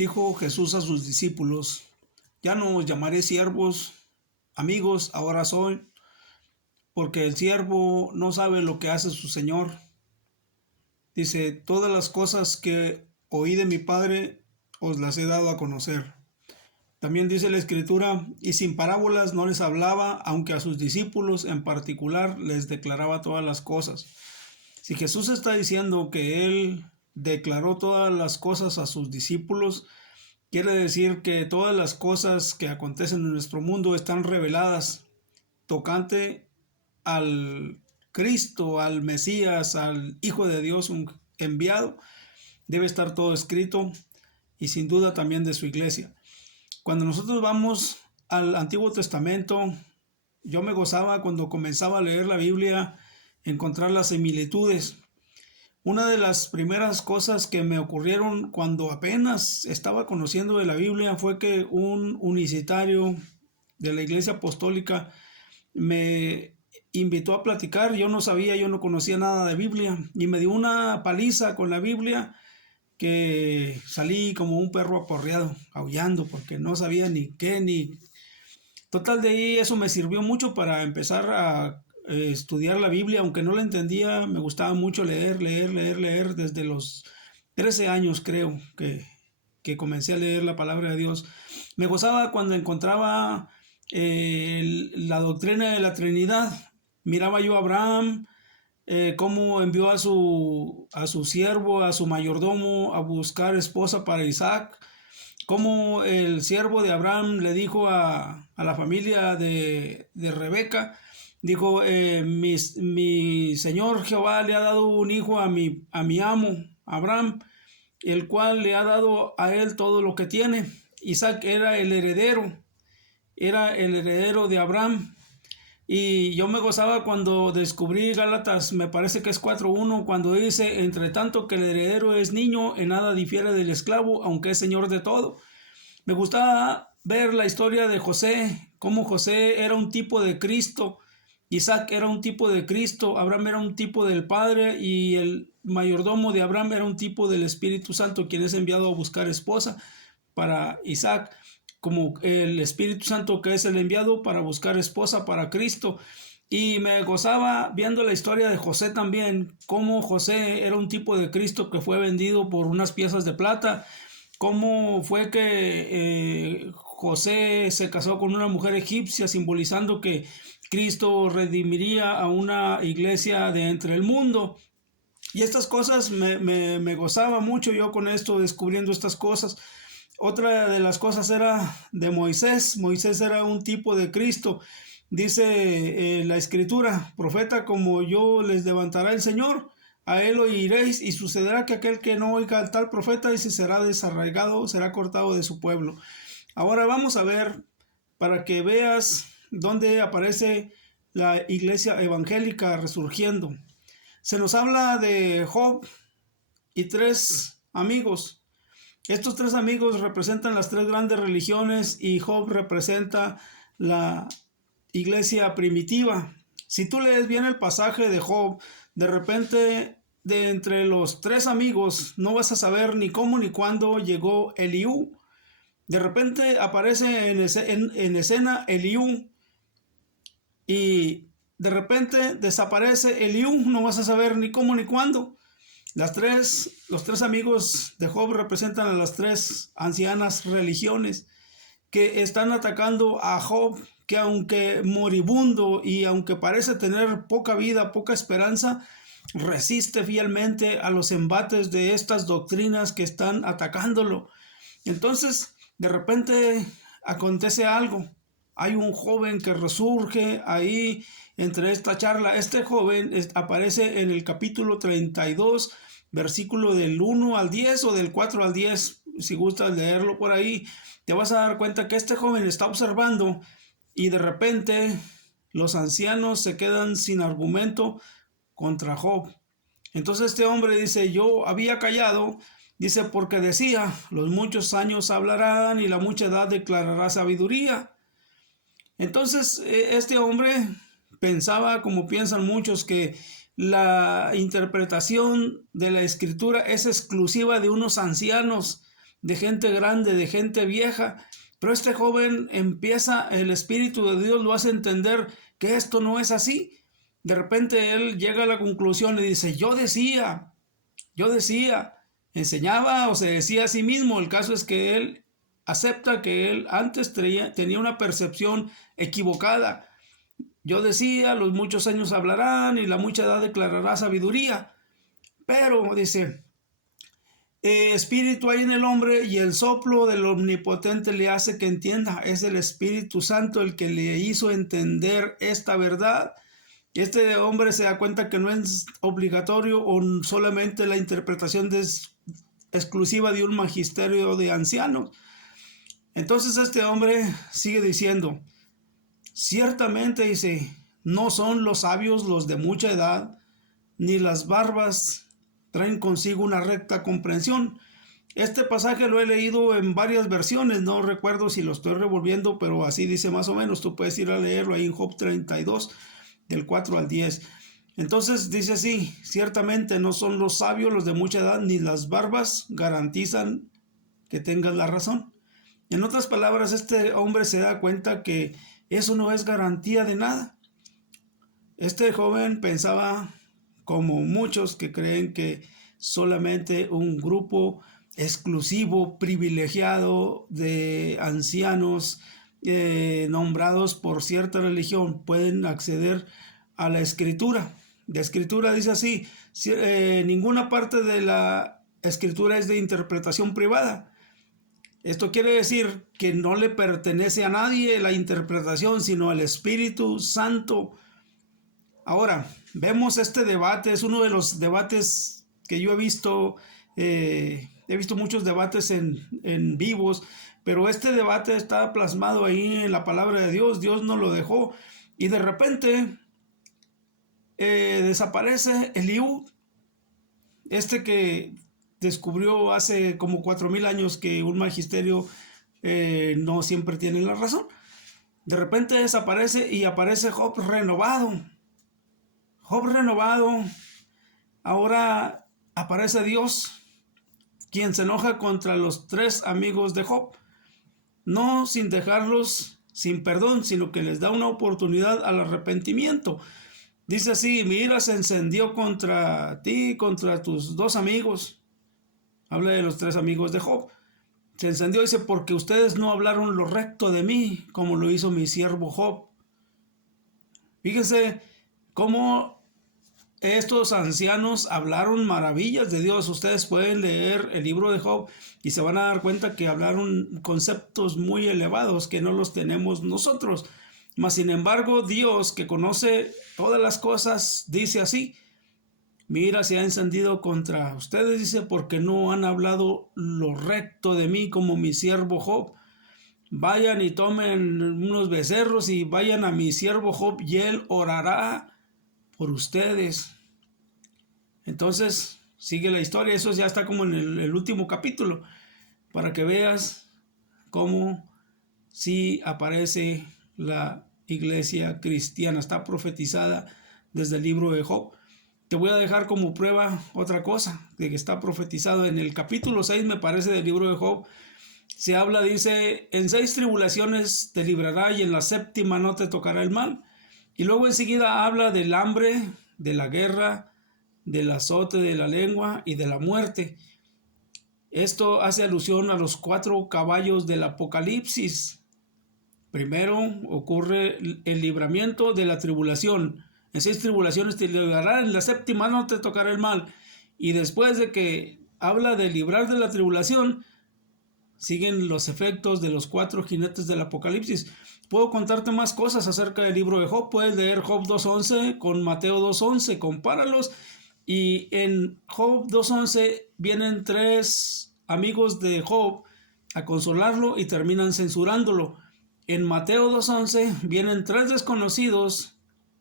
Dijo Jesús a sus discípulos: ya no os llamaré siervos, amigos, ahora soy, porque el siervo no sabe lo que hace su señor. Dice: todas las cosas que oí de mi Padre os las he dado a conocer. También dice la Escritura: y sin parábolas no les hablaba, aunque a sus discípulos en particular les declaraba todas las cosas. Si Jesús está diciendo que Él declaró todas las cosas a sus discípulos, quiere decir que todas las cosas que acontecen en nuestro mundo están reveladas tocante al Cristo, al Mesías, al Hijo de Dios enviado. Debe estar todo escrito, y sin duda también de su iglesia. Cuando nosotros vamos al Antiguo Testamento, yo me gozaba cuando comenzaba a leer la Biblia, encontrar las similitudes. Una de las primeras cosas que me ocurrieron cuando apenas estaba conociendo de la Biblia fue que un unicitario de la Iglesia Apostólica me invitó a platicar. Yo no sabía, yo no conocía nada de Biblia, y me dio una paliza con la Biblia que salí como un perro aporreado, aullando, porque no sabía ni qué, ni... Total, de ahí eso me sirvió mucho para empezar a estudiar la Biblia. Aunque no la entendía, me gustaba mucho leer. Desde los 13 años creo que comencé a leer la palabra de Dios. Me gozaba cuando encontraba la doctrina de la Trinidad. Miraba yo a Abraham, cómo envió a su siervo, a su mayordomo, a buscar esposa para Isaac. Cómo el siervo de Abraham le dijo a la familia de Rebeca, dijo: mi señor Jehová le ha dado un hijo a mi amo Abraham, el cual le ha dado a él todo lo que tiene. Isaac era el heredero de Abraham. Y yo me gozaba cuando descubrí Gálatas, me parece que es 4:1, cuando dice: entre tanto que el heredero es niño, en nada difiere del esclavo, aunque es señor de todo. Me gustaba ver la historia de José, cómo José era un tipo de Cristo, Isaac era un tipo de Cristo, Abraham era un tipo del Padre, y el mayordomo de Abraham era un tipo del Espíritu Santo, quien es enviado a buscar esposa para Isaac, como el Espíritu Santo que es el enviado para buscar esposa para Cristo. Y me gozaba viendo la historia de José también, cómo José era un tipo de Cristo que fue vendido por unas piezas de plata, cómo fue que José se casó con una mujer egipcia, simbolizando que Cristo redimiría a una iglesia de entre el mundo. Y estas cosas me gozaba mucho yo con esto, descubriendo estas cosas. Otra de las cosas era de Moisés. Moisés era un tipo de Cristo. Dice la Escritura: profeta como yo les levantará el Señor, a él oiréis, y sucederá que aquel que no oiga al tal profeta, dice, será desarraigado, será cortado de su pueblo. Ahora vamos a ver, para que veas dónde aparece la iglesia evangélica resurgiendo. Se nos habla de Job y 3 amigos. Estos 3 amigos representan las 3 grandes religiones, y Job representa la iglesia primitiva. Si tú lees bien el pasaje de Job, de repente de entre los 3 amigos no vas a saber ni cómo ni cuándo llegó Eliú. De repente aparece en escena Eliú, y de repente desaparece Eliú, no vas a saber ni cómo ni cuándo. Los 3 amigos de Job representan a las 3 ancianas religiones que están atacando a Job, que aunque moribundo y aunque parece tener poca vida, poca esperanza, resiste fielmente a los embates de estas doctrinas que están atacándolo. Entonces, de repente acontece algo. Hay un joven que resurge ahí entre esta charla. Este joven aparece en el capítulo 32, versículo del 1 al 10 o del 4 al 10. Si gustas leerlo por ahí, te vas a dar cuenta que este joven está observando, y de repente los ancianos se quedan sin argumento contra Job. Entonces este hombre dice: yo había callado, dice, porque decía, los muchos años hablarán y la mucha edad declarará sabiduría. Entonces este hombre pensaba, como piensan muchos, que la interpretación de la Escritura es exclusiva de unos ancianos, de gente grande, de gente vieja. Pero este joven empieza, el Espíritu de Dios lo hace entender que esto no es así. De repente él llega a la conclusión y dice, yo decía, enseñaba o se decía a sí mismo. El caso es que él acepta que él antes tenía una percepción equivocada. Yo decía, los muchos años hablarán y la mucha edad declarará sabiduría. Pero, dice, espíritu hay en el hombre y el soplo del Omnipotente le hace que entienda. Es el Espíritu Santo el que le hizo entender esta verdad. Este hombre se da cuenta que no es obligatorio o solamente la interpretación exclusiva de un magisterio de ancianos. Entonces este hombre sigue diciendo, ciertamente, dice, no son los sabios los de mucha edad, ni las barbas traen consigo una recta comprensión. Este pasaje lo he leído en varias versiones, no recuerdo si lo estoy revolviendo, pero así dice más o menos. Tú puedes ir a leerlo ahí en Job 32, del 4 al 10. Entonces dice así, ciertamente no son los sabios los de mucha edad, ni las barbas garantizan que tengas la razón. En otras palabras, este hombre se da cuenta que eso no es garantía de nada. Este joven pensaba, como muchos que creen, que solamente un grupo exclusivo, privilegiado de ancianos nombrados por cierta religión pueden acceder a la escritura. La escritura dice así, ninguna parte de la escritura es de interpretación privada. Esto quiere decir que no le pertenece a nadie la interpretación, sino al Espíritu Santo. Ahora, vemos este debate, es uno de los debates que yo he visto muchos debates en vivos, pero este debate está plasmado ahí en la palabra de Dios. Dios nos lo dejó y de repente desaparece Eliú, este que descubrió hace como 4,000 años que un magisterio no siempre tiene la razón. De repente desaparece y aparece Job renovado. Job renovado. Ahora aparece Dios, quien se enoja contra los 3 amigos de Job, no sin dejarlos sin perdón, sino que les da una oportunidad al arrepentimiento. Dice así, mi ira se encendió contra ti, contra tus 2 amigos. Habla de los 3 amigos de Job. Se encendió, dice, porque ustedes no hablaron lo recto de mí, como lo hizo mi siervo Job. Fíjense cómo estos ancianos hablaron maravillas de Dios. Ustedes pueden leer el libro de Job y se van a dar cuenta que hablaron conceptos muy elevados que no los tenemos nosotros. Mas sin embargo, Dios, que conoce todas las cosas, dice así, mi ira se ha encendido contra ustedes, dice, porque no han hablado lo recto de mí como mi siervo Job. Vayan y tomen unos becerros y vayan a mi siervo Job y él orará por ustedes. Entonces sigue la historia. Eso ya está como en el último capítulo, para que veas cómo sí aparece la iglesia cristiana. Está profetizada desde el libro de Job. Te voy a dejar como prueba otra cosa, de que está profetizado en el capítulo 6, me parece, del libro de Job. Se habla, dice, en 6 tribulaciones te librará y en la 7ª no te tocará el mal. Y luego enseguida habla del hambre, de la guerra, del azote de la lengua y de la muerte. Esto hace alusión a los 4 caballos del Apocalipsis. Primero ocurre el libramiento de la tribulación. En 6 tribulaciones te librará, en la 7ª no te tocará el mal. Y después de que habla de librar de la tribulación, siguen los efectos de los 4 jinetes del Apocalipsis. Puedo contarte más cosas acerca del libro de Job. Puedes leer Job 2.11 con Mateo 2.11, compáralos. Y en Job 2.11 vienen 3 amigos de Job a consolarlo y terminan censurándolo. En Mateo 2.11 vienen 3 desconocidos,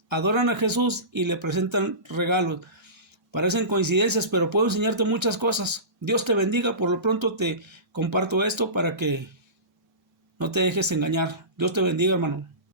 adoran a Jesús y le presentan regalos. Parecen coincidencias, pero puedo enseñarte muchas cosas. Dios te bendiga. Por lo pronto te comparto esto para que no te dejes engañar. Dios te bendiga, hermano.